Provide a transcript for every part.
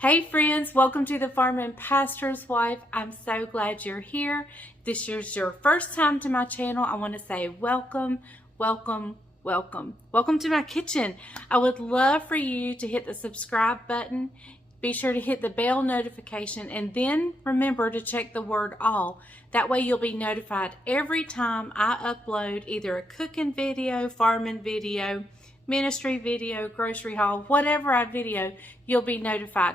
Hey friends, welcome to the Farm and Pastor's Wife. I'm so glad you're here. If this is your first time to my channel, I want to say welcome, welcome, welcome. Welcome to my kitchen. I would love for you to hit the subscribe button. Be sure to hit the bell notification and then remember to check the word all. That way you'll be notified every time I upload either a cooking video, farming video, ministry video, grocery haul, whatever I video, you'll be notified.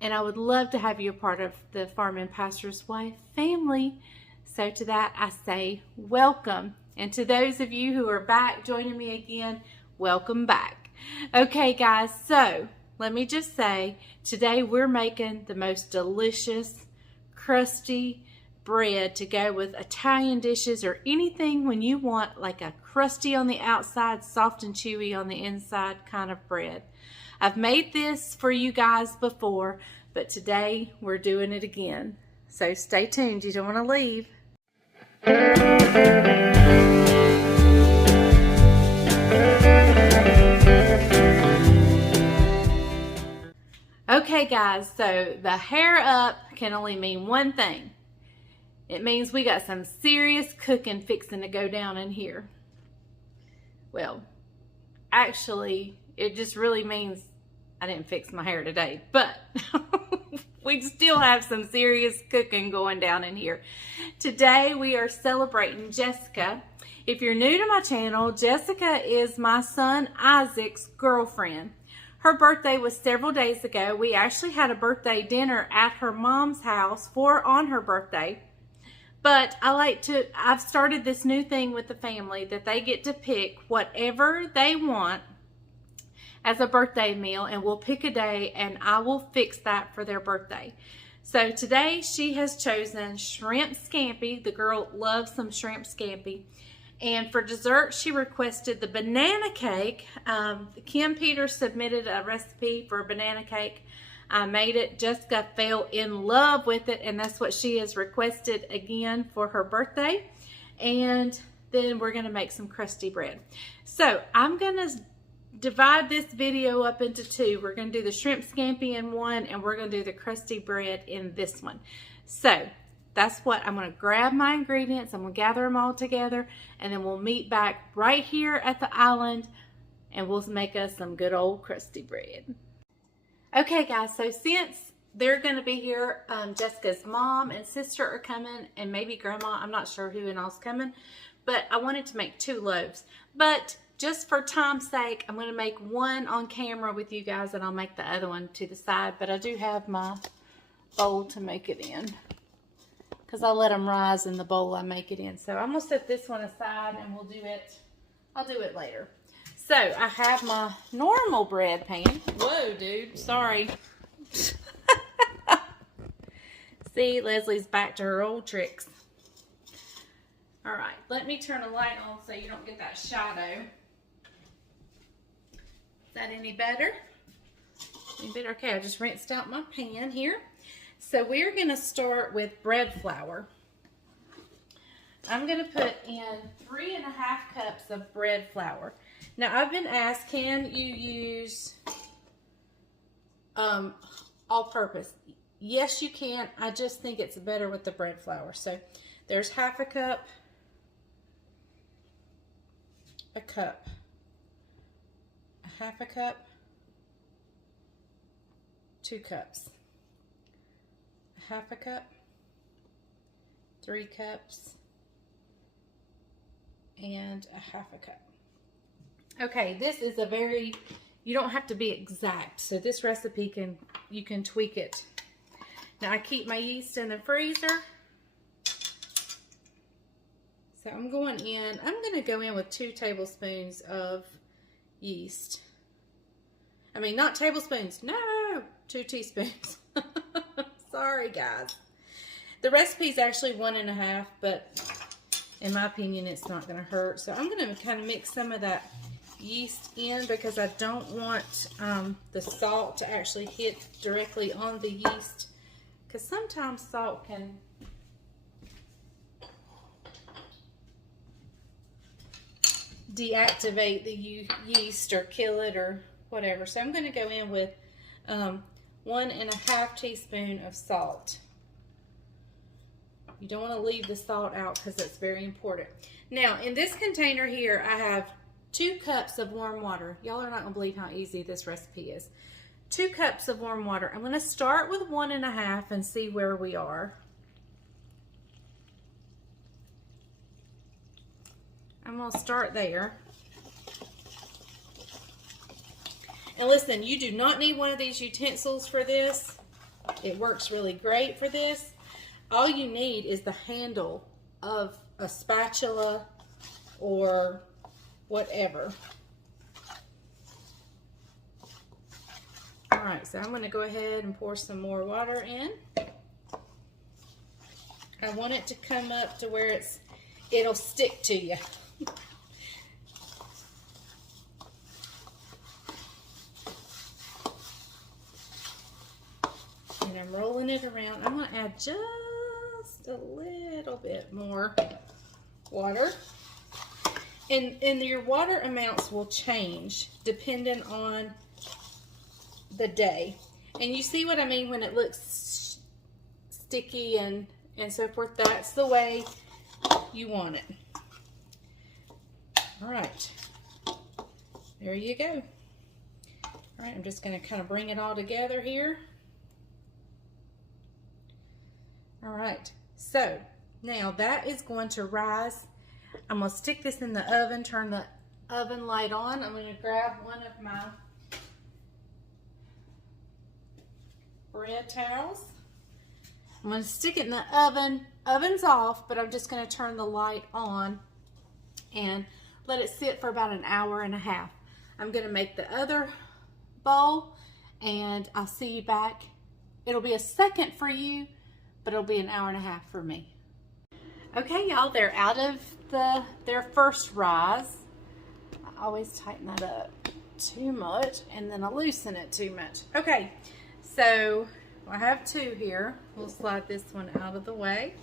And I would love to have you a part of the Farm and Pastor's Wife family. So to that I say welcome. And to those of you who are back joining me again, welcome back. Okay guys, so let me just say, today we're making the most delicious, crusty bread to go with Italian dishes or anything when you want like a crusty on the outside, soft and chewy on the inside kind of bread. I've made this for you guys before, but today we're doing it again. So stay tuned, you don't want to leave. Okay guys, so the hair up can only mean one thing. It means we got some serious cooking fixing to go down in here. Well, actually, it just really means I didn't fix my hair today, but we still have some serious cooking going down in here. Today we are celebrating Jessica. If you're new to my channel, Jessica is my son Isaac's girlfriend. Her birthday was several days ago. We actually had a birthday dinner at her mom's house on her birthday. But I've started this new thing with the family that they get to pick whatever they want as a birthday meal, and we'll pick a day and I will fix that for their birthday. So today she has chosen shrimp scampi. The girl loves some shrimp scampi. And for dessert, she requested the banana cake. Kim Peters submitted a recipe for a banana cake. I made it. Jessica fell in love with it, and that's what she has requested again for her birthday. And then we're going to make some crusty bread. So I'm going to divide this video up into two. We're going to do the shrimp scampi in one, and we're going to do the crusty bread in this one. So that's what I'm going to grab my ingredients. I'm going to gather them all together, and then we'll meet back right here at the island, and we'll make us some good old crusty bread. Okay guys, so since they're going to be here, Jessica's mom and sister are coming, and maybe grandma, I'm not sure who and all's coming, but I wanted to make 2 loaves. But just for time's sake, I'm going to make one on camera with you guys, and I'll make the other one to the side. But I do have my bowl to make it in, because I let them rise in the bowl I make it in. So I'm going to set this one aside, and I'll do it later. So I have my normal bread pan. Whoa, dude, sorry. See, Leslie's back to her old tricks. All right, let me turn the light on so you don't get that shadow. Is that any better? Any better? Okay, I just rinsed out my pan here. So we're going to start with bread flour. I'm going to put in 3.5 cups of bread flour. Now, I've been asked, can you use all-purpose? Yes, you can. I just think it's better with the bread flour. So there's 1/2 cup, a cup, 1/2 cup, 2 cups, 1/2 cup, 3 cups, and 1/2 cup. Okay, this is you don't have to be exact. So this recipe you can tweak it. Now I keep my yeast in the freezer. So I'm going to go in with 2 tablespoons of yeast. I mean, not tablespoons, no, 2 teaspoons. Sorry guys. The recipe is actually 1.5, but in my opinion, it's not going to hurt. So I'm going to kind of mix some of that yeast in, because I don't want the salt to actually hit directly on the yeast, because sometimes salt can deactivate the yeast or kill it or whatever. So I'm going to go in with 1½ teaspoon of salt. You don't want to leave the salt out because that's very important. Now, in this container here, I have 2 cups of warm water. Y'all are not going to believe how easy this recipe is. 2 cups of warm water. I'm going to start with 1½ and see where we are. I'm going to start there. And listen, you do not need one of these utensils for this. It works really great for this. All you need is the handle of a spatula or whatever. All right, so I'm going to go ahead and pour some more water in. I want it to come up to where it'll stick to you. And I'm rolling it around. I'm going to add just a little bit more water. And your water amounts will change depending on the day. And you see what I mean when it looks sticky and so forth? That's the way you want it. All right. There you go. All right, I'm just going to kind of bring it all together here. All right, so now that is going to rise. I'm going to stick this in the oven, turn the oven light on. I'm going to grab one of my bread towels. I'm going to stick it in the oven. Oven's off, but I'm just going to turn the light on and let it sit for about 1.5 hours. I'm going to make the other bowl and I'll see you back. It'll be a second for you, but it'll be 1.5 hours for me. Okay, y'all, they're out of their first rise. I always tighten that up too much and then I loosen it too much. Okay, so I have 2 here. We'll slide this one out of the way.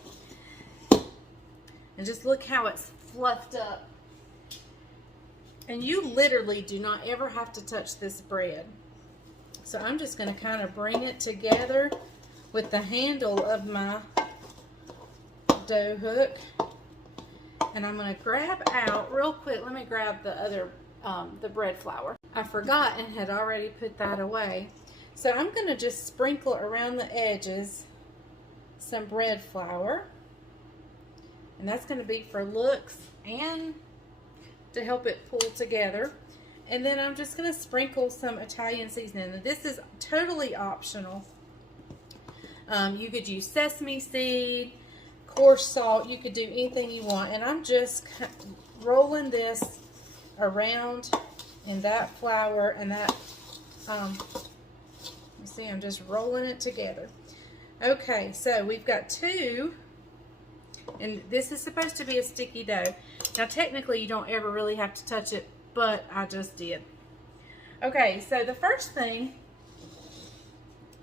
And just look how it's fluffed up. And you literally do not ever have to touch this bread. So I'm just going to kind of bring it together with the handle of my dough hook. And I'm going to grab out real quick. Let me grab the other, the bread flour. I forgot and had already put that away. So I'm going to just sprinkle around the edges some bread flour. And that's going to be for looks and to help it pull together. And then I'm just going to sprinkle some Italian seasoning. And this is totally optional. You could use sesame seed, coarse salt. You could do anything you want. And I'm just rolling this around in that flour and that, you see, I'm just rolling it together. Okay, so we've got 2. And this is supposed to be a sticky dough. Now, technically, you don't ever really have to touch it, but I just did. Okay, so the first thing,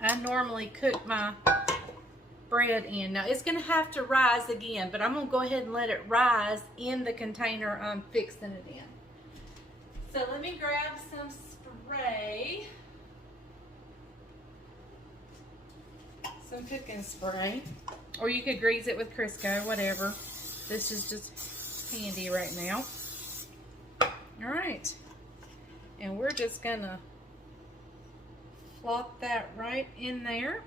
I normally cook my bread in. Now, it's going to have to rise again, but I'm going to go ahead and let it rise in the container I'm fixing it in. So let me grab some spray. Some cooking spray. Or you could grease it with Crisco, whatever. This is just handy right now. Alright. And we're just going to plop that right in there.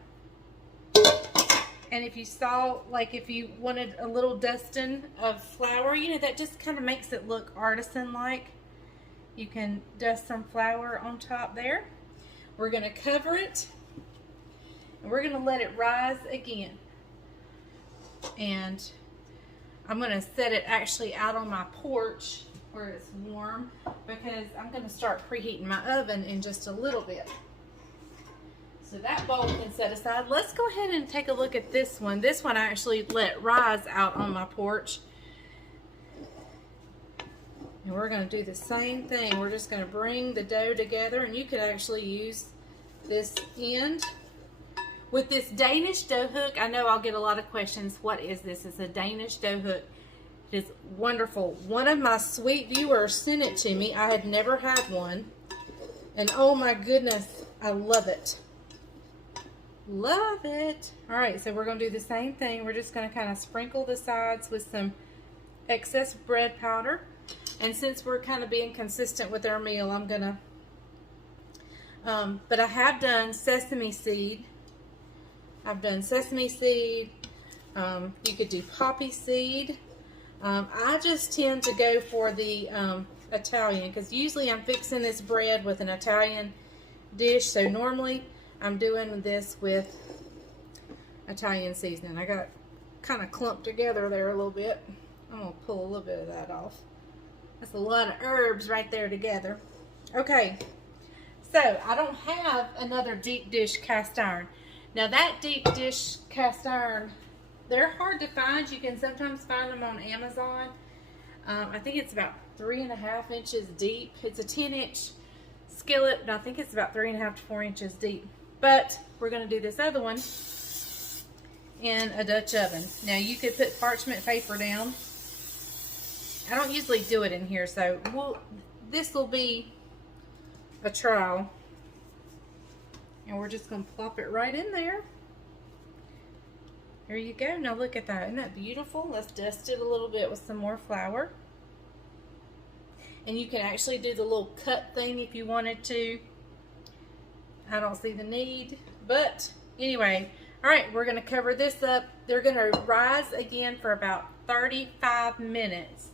And if you saw, like if you wanted a little dusting of flour, you know, that just kind of makes it look artisan-like. You can dust some flour on top there. We're going to cover it. And we're going to let it rise again. And I'm going to set it actually out on my porch where it's warm because I'm going to start preheating my oven in just a little bit. So that bowl can set aside. Let's go ahead and take a look at this one. This one I actually let rise out on my porch. And we're going to do the same thing. We're just going to bring the dough together, and you could actually use this end. With this Danish dough hook, I know I'll get a lot of questions. What is this? It's a Danish dough hook. It is wonderful. One of my sweet viewers sent it to me. I had never had one. And oh my goodness, I love it. Love it. All right, so we're going to do the same thing. We're just going to kind of sprinkle the sides with some excess bread powder. And since we're kind of being consistent with our meal, I'm going to, but I have done sesame seed. I've done sesame seed. You could do poppy seed. I just tend to go for the Italian, because usually I'm fixing this bread with an Italian dish. So normally I'm doing this with Italian seasoning. I got kind of clumped together there a little bit. I'm going to pull a little bit of that off. That's a lot of herbs right there together. Okay, so I don't have another deep dish cast iron. Now that deep dish cast iron, they're hard to find. You can sometimes find them on Amazon. I think it's about 3.5 inches deep. It's a 10-inch skillet, and I think it's about 3.5 to 4 inches deep. But we're going to do this other one in a Dutch oven. Now you could put parchment paper down. I don't usually do it in here, so this will be a trial. And we're just going to plop it right in there. There you go. Now look at that. Isn't that beautiful? Let's dust it a little bit with some more flour. And you can actually do the little cut thing if you wanted to. I don't see the need. But anyway, all right, we're going to cover this up. They're going to rise again for about 35 minutes.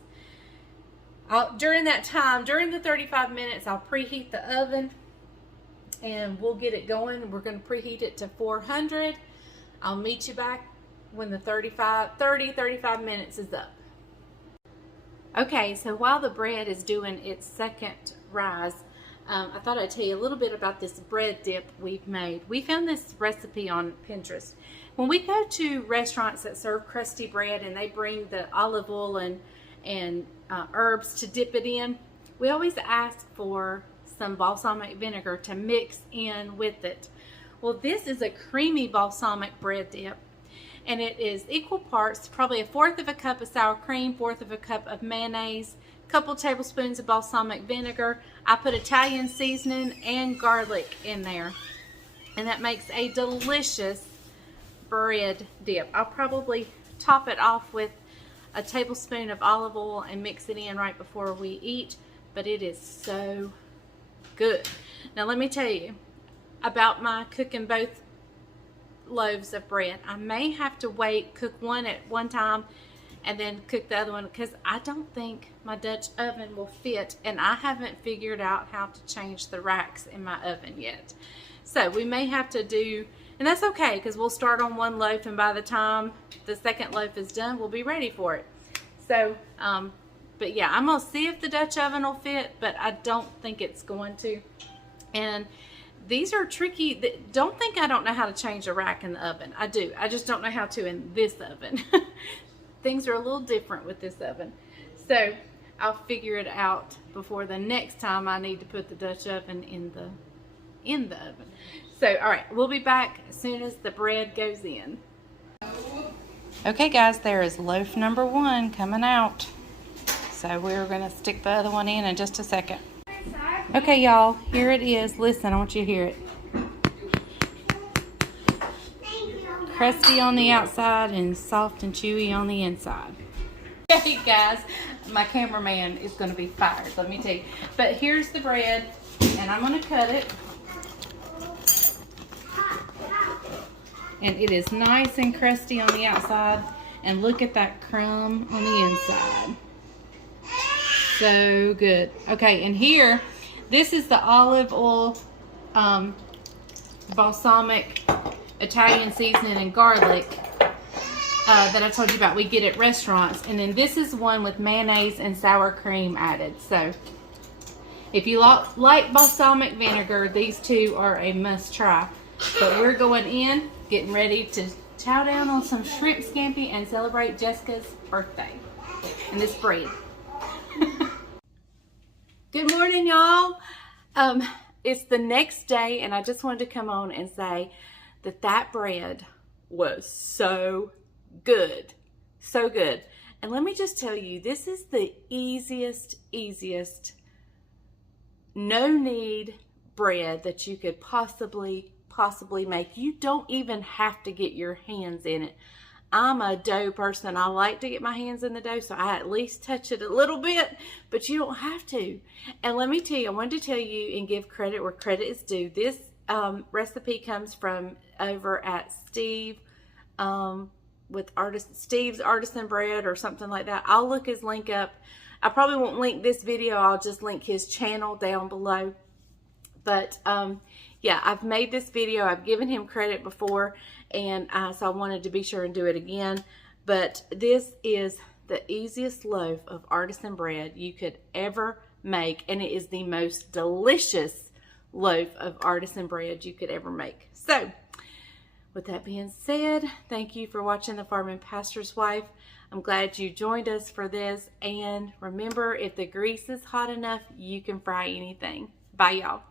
During that time, during the 35 minutes, I'll preheat the oven and we'll get it going. We're going to preheat it to 400. I'll meet you back when the 35 minutes is up. Okay, so while the bread is doing its second rise, I thought I'd tell you a little bit about this bread dip we've made. We found this recipe on Pinterest. When we go to restaurants that serve crusty bread and they bring the olive oil and herbs to dip it in, we always ask for some balsamic vinegar to mix in with it. Well, this is a creamy balsamic bread dip, and it is equal parts, probably 1/4 cup of sour cream, 1/4 cup of mayonnaise, a couple tablespoons of balsamic vinegar. I put Italian seasoning and garlic in there, and that makes a delicious bread dip. I'll probably top it off with a tablespoon of olive oil and mix it in right before we eat, but it is so good. Now let me tell you about my cooking both loaves of bread. I may have to cook one at one time and then cook the other one, because I don't think my Dutch oven will fit, and I haven't figured out how to change the racks in my oven yet. So we may have to do, and that's okay, because we'll start on one loaf, and by the time the second loaf is done, we'll be ready for it. So, but yeah, I'm going to see if the Dutch oven will fit, but I don't think it's going to. And these are tricky. Don't think I don't know how to change a rack in the oven. I do. I just don't know how to in this oven. Things are a little different with this oven. So I'll figure it out before the next time I need to put the Dutch oven in the oven. So, all right, we'll be back as soon as the bread goes in. Okay, guys, there is loaf number 1 coming out. So we're going to stick the other one in just a second. Okay, y'all, here it is. Listen, I want you to hear it. Crusty on the outside and soft and chewy on the inside. Okay, guys, my cameraman is going to be fired, let me tell you. But here's the bread, and I'm going to cut it. And it is nice and crusty on the outside. And look at that crumb on the inside. So good. Okay, and here, this is the olive oil, balsamic, Italian seasoning, and garlic that I told you about we get at restaurants. And then this is one with mayonnaise and sour cream added. So if you like balsamic vinegar, these two are a must try. But we're going in, getting ready to chow down on some shrimp scampi and celebrate Jessica's birthday and this bread. Good morning, y'all. It's the next day, and I just wanted to come on and say that bread was so good. So good. And let me just tell you, this is the easiest, no knead bread that you could possibly possibly make. You don't even have to get your hands in it. I'm a dough person. I like to get my hands in the dough, so I at least touch it a little bit, but you don't have to. And let me tell you, I wanted to tell you and give credit where credit is due. This recipe comes from over at Steve with Steve's Artisan Bread or something like that. I'll look his link up. I probably won't link this video. I'll just link his channel down below. But yeah, I've made this video. I've given him credit before, and so I wanted to be sure and do it again. But this is the easiest loaf of artisan bread you could ever make, and it is the most delicious loaf of artisan bread you could ever make. So with that being said, thank you for watching The Farming Pastor's Wife. I'm glad you joined us for this, and remember, if the grease is hot enough, you can fry anything. Bye, y'all.